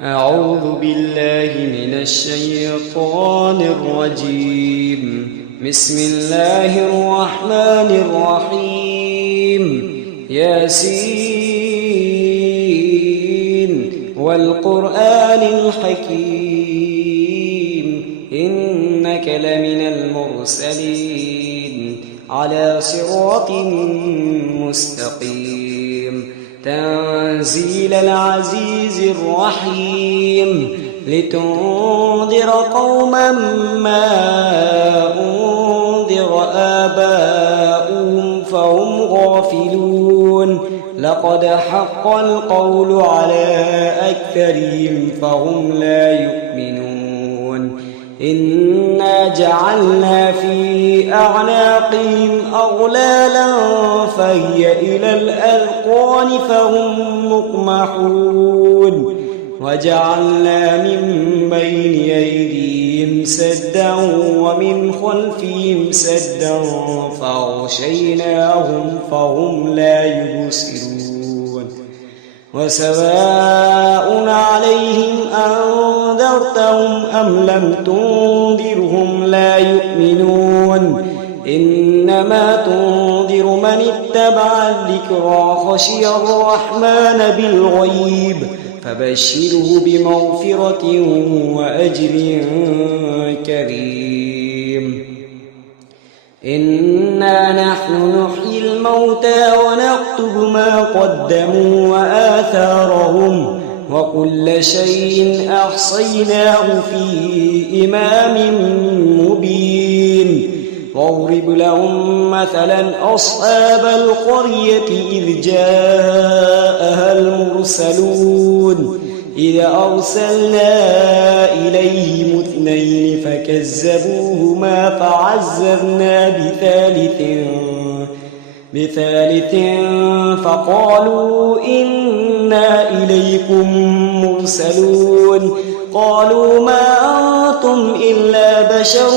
أعوذ بالله من الشيطان الرجيم. بسم الله الرحمن الرحيم. ياسين والقرآن الحكيم إنك لمن المرسلين على صراط مستقيم تنزيل العزيز الرحيم لتنذر قوما ما أنذر آباؤهم فهم غافلون لقد حق القول على أكثرهم فهم لا يؤمنون إنا جعلنا في أعناقهم أغلالا فهي إلى الأذقان فهم مقمحون وجعلنا من بين أيديهم سدا ومن خلفهم سدا فأغشيناهم فهم لا يبصرون وسواء عليهم أنذرتهم أم لم تنذرهم لا يؤمنون إنما تنذر من اتبع الذكرى خشي الرحمن بالغيب فبشره بمغفرة وأجر كريم إنا نحن نحيي الموتى ونكتب ما قدموا وآثارهم وكل شيء أحصيناه في إمام مبين واضرب لهم مثلا أصحاب القرية إذ جاءها المرسلون إذ أرسلنا إليهم اثنين فكذبوهما فعززنا بثالث فقالوا إنا إليكم مرسلون قالوا ما أنتم إلا بشر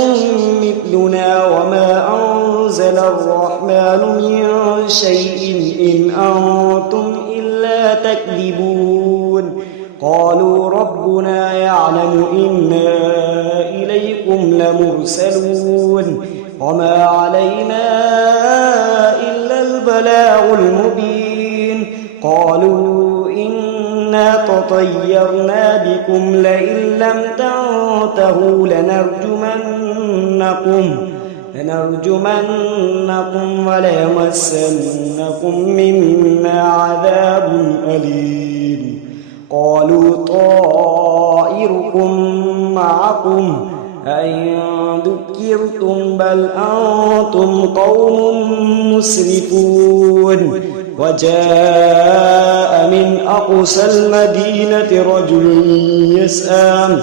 مثلنا وما أنزل الرحمن من شيء إن أنتم إلا تكذبون قالوا ربنا يعلم إنا إليكم لمرسلون وما علينا إلا البلاغ المبين قالوا إنا تطيرنا بكم لئن لم تنتهوا لنرجمنكم وليمسنكم منا عذاب أليم قالوا طائركم معكم أئن ذكرتم بل أنتم قوم مسرفون وجاء من أقصى المدينة رجل يسعى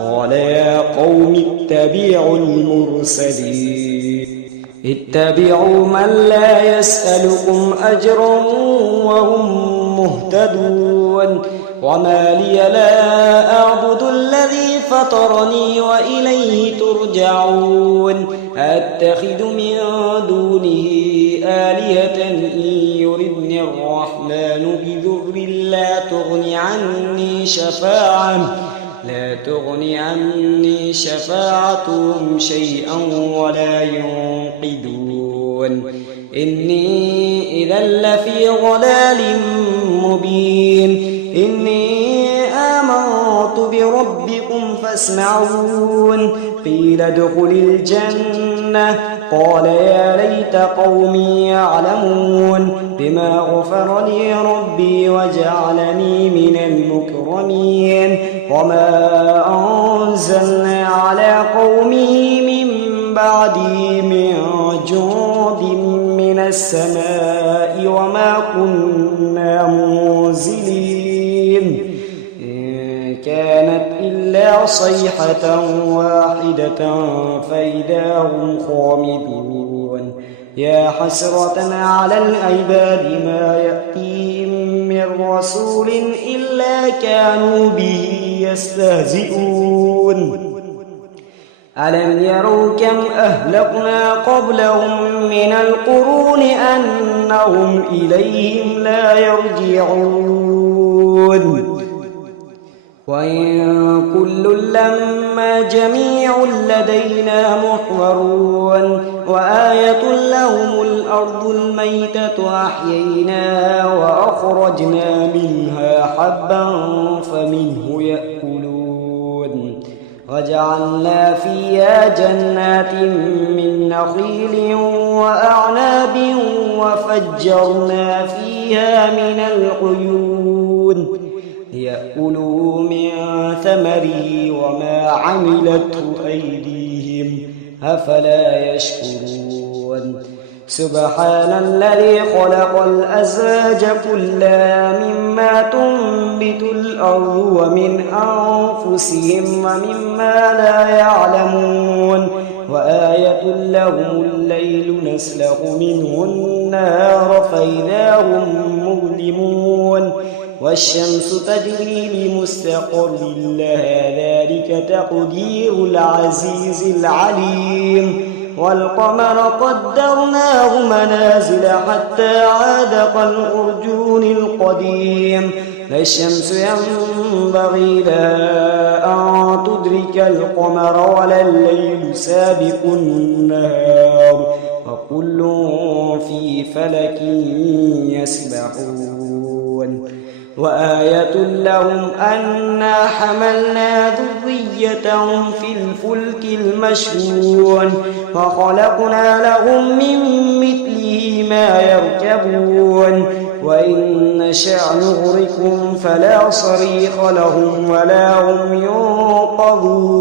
قال يا قوم اتبعوا المرسلين اتبعوا من لا يسألكم أجرا وهم مهتدون وما لي لا أعبد الذي فطرني وإليه ترجعون أتخذ من دونه آلهة إن يردني الرحمن بضر لا تغني عني شفاعتهم شيئا ولا ينقذون إني إذا لفي ضلال مبين إني آمنت بربكم فاسمعون قيل ادخل الجنة قال يا ليت قومي يعلمون بما غفر لي ربي وجعلني من المكرمين وما أنزلنا على قومه من بعده من جند من السماء وما كنا منزلين إن كانت إلا صيحة واحدة فإذا هم خامدون يا حسرة على العباد ما يأتيهم من رسول إلا كانوا به يستهزئون ألم يروا كم أهلكنا قبلهم من القرون أنهم إليهم لا يرجعون وإن كل لما جميع لدينا محضرون وآية لهم الأرض الميتة أحييناها وأخرجنا منها حبا فمنه يأكلون وجعلنا فيها جنات من نخيل وأعناب وفجرنا فيها من العيون ليأكلوا من ثمره وما عملته أيديهم أفلا يشكرون سبحان الذي خلق الأزواج كلها مما تنبت الأرض ومن أنفسهم ومما لا يعلمون وآية لهم الليل نسلخ منه النهار فإذا هم مظلمون والشمس تجري لمستقر لها ذلك تقدير العزيز العليم والقمر قدرناه منازل حتى عاد كالعرجون القديم لا الشمس ينبغي لها أن تدرك القمر ولا الليل سابق النهار وكل في فلك يسبحون وآية لهم أنا حملنا ذريتهم في الفلك المشحون وخلقنا لهم من مثله ما يركبون وإن نشأ نغرقهم فلا صريخ لهم ولا هم ينقذون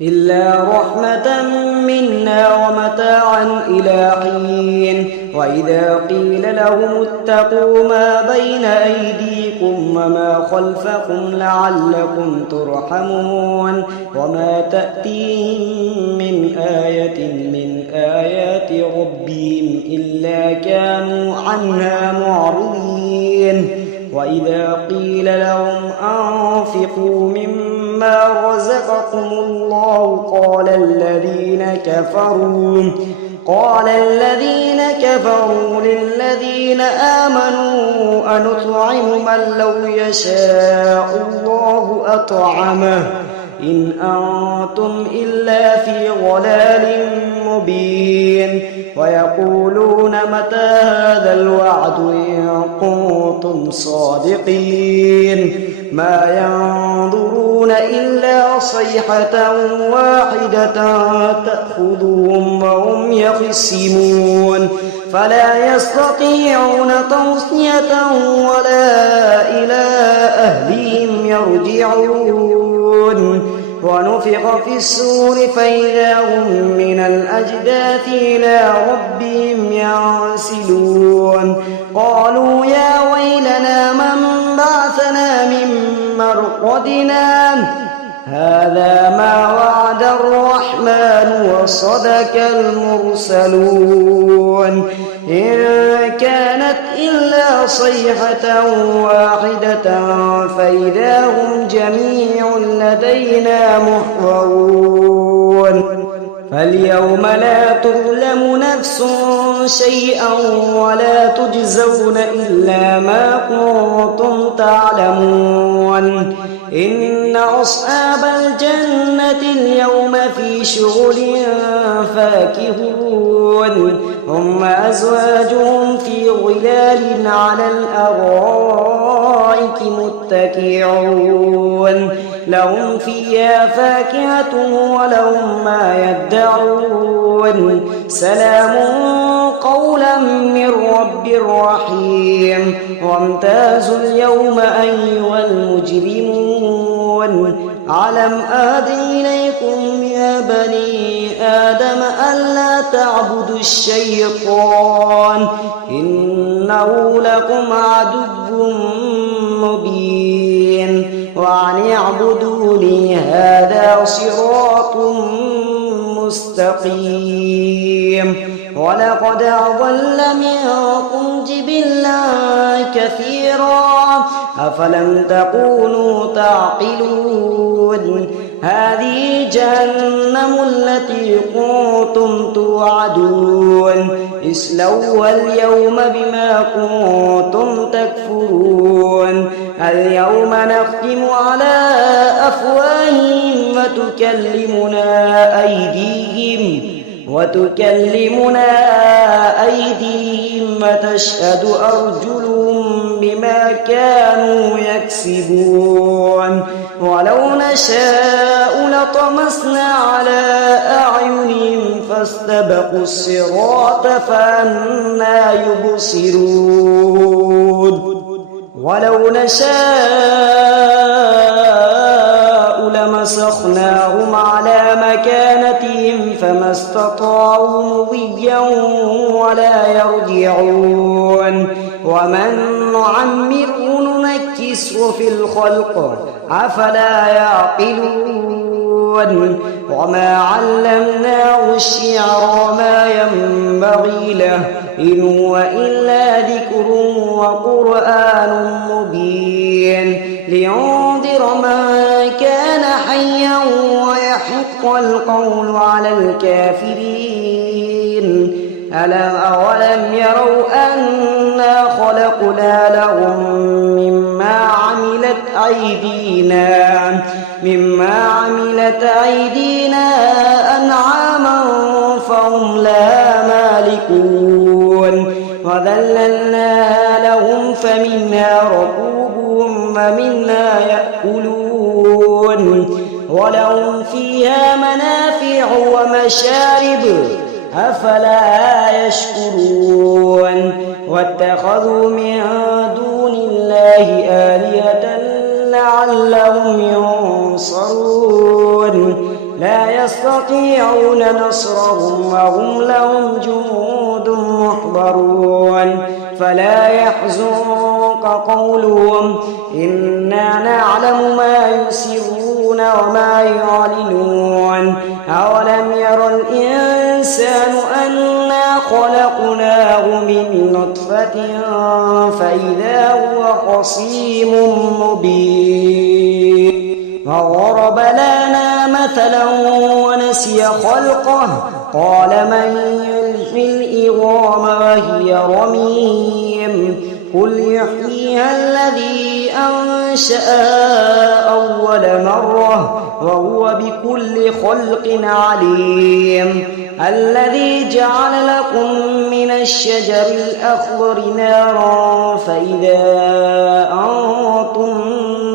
إلا رحمة منا ومتاعا إلى حين وإذا قيل لهم اتقوا ما بين أيديكم وما خلفكم لعلكم ترحمون وما تأتيهم من آية من آيات ربهم إلا كانوا عنها معرضين وإذا قيل لهم أنفقوا مما رزقكم الله قال الذين كفروا للذين آمنوا أنطعم من لو يشاء الله أطعمه إن أنتم إلا في ضلال مبين ويقولون متى هذا الوعد إن كنتم صادقين ما ينظرون إلا صيحة واحدة تأخذهم وهم يخصمون فلا يستطيعون توصية ولا إلى أهلهم يرجعون ونفخ في الصور فإذا هم من الأجداث إلى ربهم ينسلون قالوا يا ويلنا من بعثنا من مرقدنا هذا ما وعد الرحمن وصدق المرسلون إن كانت إلا صيحة واحدة فإذا هم جميع لدينا محضرون فاليوم لا تظلم نفس شيئا ولا تجزون إلا ما كنتم تعلمون إن أصحاب الجنة اليوم في شغل فاكهون هم أزواجهم في ظلال على الأرائك متكئون لهم فيها فاكهة ولهم ما يدعون سلام قولا من رب رحيم وامتازوا اليوم أيها المجرمون ألم أعهد إليكم يا بني آدم ألا تعبدوا الشيطان إنه لكم عدو مبين وأن اعبدوني هذا صراط مستقيم ولقد أضل منكم جبلا كثيرا أفلم تكونوا تعقلون هذه جهنم التي كنتم توعدون اصلوها اليوم بما كنتم تكفرون اليوم نختم على أفواههم وتكلمنا أيديهم وتشهد أرجلهم بما كانوا يكسبون ولو نشاء لطمسنا على أعينهم فاستبقوا الصراط فأنى يبصرون ولو نشاء لمسخناهم على مكانتهم فما استطاعوا مضيا ولا يرجعون ومن نعمره ننكسه في الخلق أفلا يعقلون وما علمناه الشعر وما ينبغي له إن هو إلا ذكر وقرآن مبين لينذر من كان حيا ويحق القول على الكافرين أولم يروا أنا خلقنا لهم مما عملت أيدينا أنعاما فهم لها مالكون وذللناها لهم فمنها ركوبهم ومنها يأكلون ولهم فيها منافع ومشارب أفلا يشكرون واتخذوا من دون الله آلهة لعلهم ينصرون لا يستطيعون نصرهم وهم لهم جنود محضرون فلا يحزنك قولهم إنا نعلم ما يسرون وما يعلنون أولم ير الإنسان أنا خلقناه من نطفة فإذا هو خصيم مبين وضرب لنا مثلا ونسي خلقه قال من يحيي العظام وهي رميم قل يحييها الذي أنشأها أول مرة وهو بكل خلق عليم الذي جعل لكم من الشجر الأخضر نارا فإذا أنتم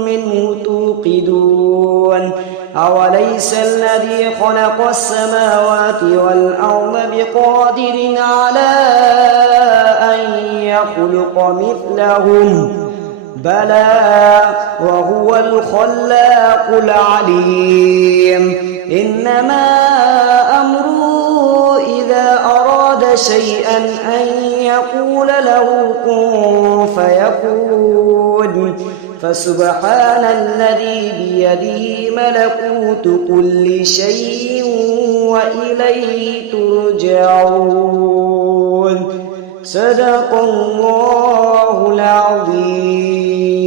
منه توقدون أوليس الذي خلق السماوات والأرض بقادر على أن يخلق مثلهم بلى وهو الخلاق العليم إنما أمره إذا أراد شيئا أن يقول له كن فيكون فسبحان الذي بيده ملكوت كل شيء وإليه ترجعون صدق الله العظيم.